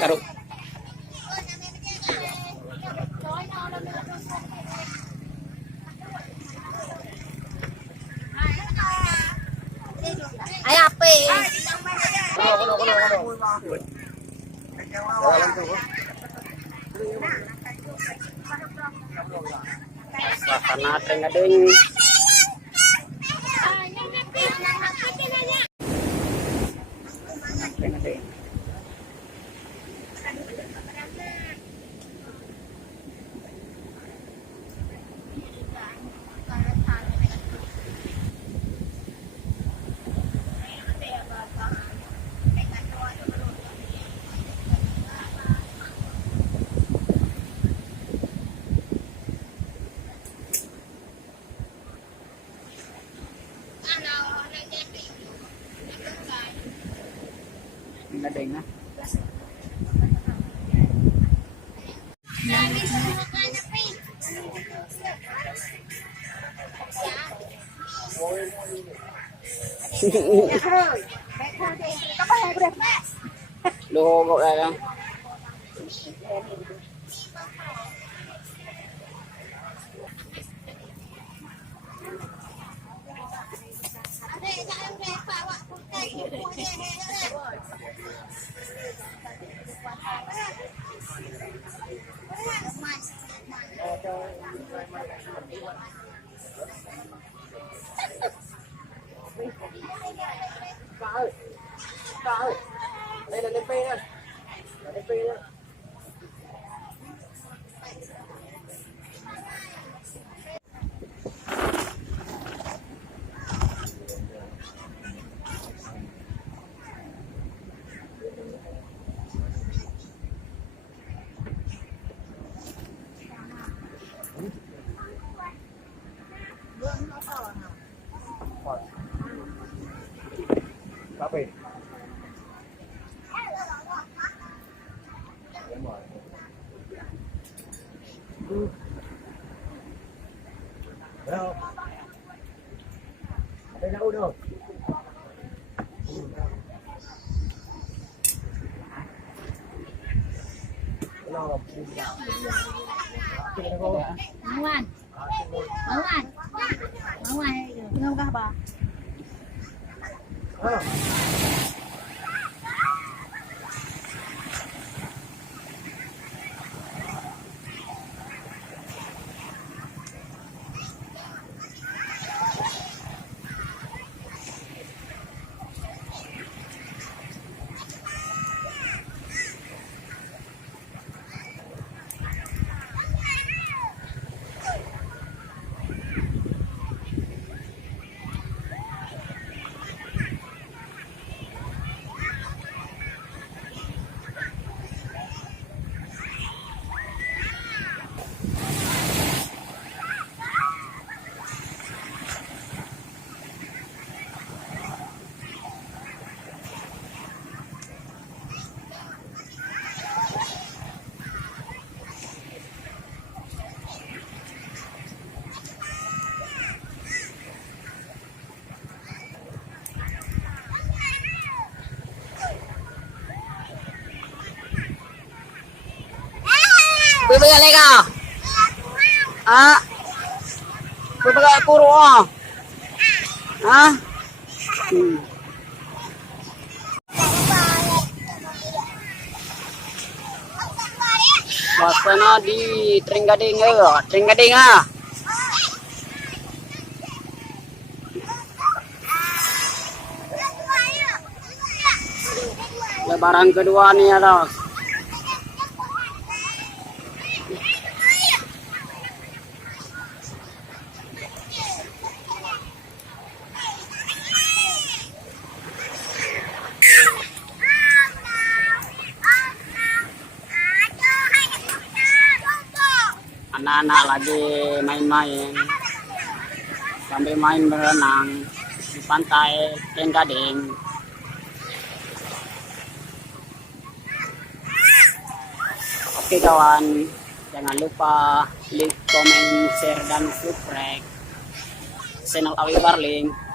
Taruh. Ay, apa? Suasana teng-gading. Teng-gading. Teng-gading na. Luho na lang. Đây là lên pê nha. Lên pê nha. Copy. Đâu? Đây đâu đâu? Ngoan. Ngoan. Ngoan. Ngông kah ba? Bebe lega. Ah. Bebe puro. Ah. Suasana di Teng-gading ya, Teng-gading ah. Lebaran kedua nih ada. Anak-anak lagi main-main sambil main berenang di pantai Teng-gading. Oke kawan. Jangan lupa like, comment, share, dan subscribe channel Awi Barling.